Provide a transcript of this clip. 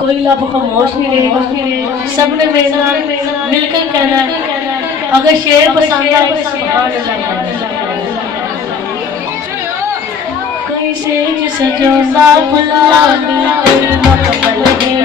कोई लब खामोश नहीं रहेगा, सबने मेरे नाल मिलकर कहना है अगर शेर पसंद आए तो सुभान अल्लाह। कोई सेज सजोंदा फुल्लां दी कोई मखमल है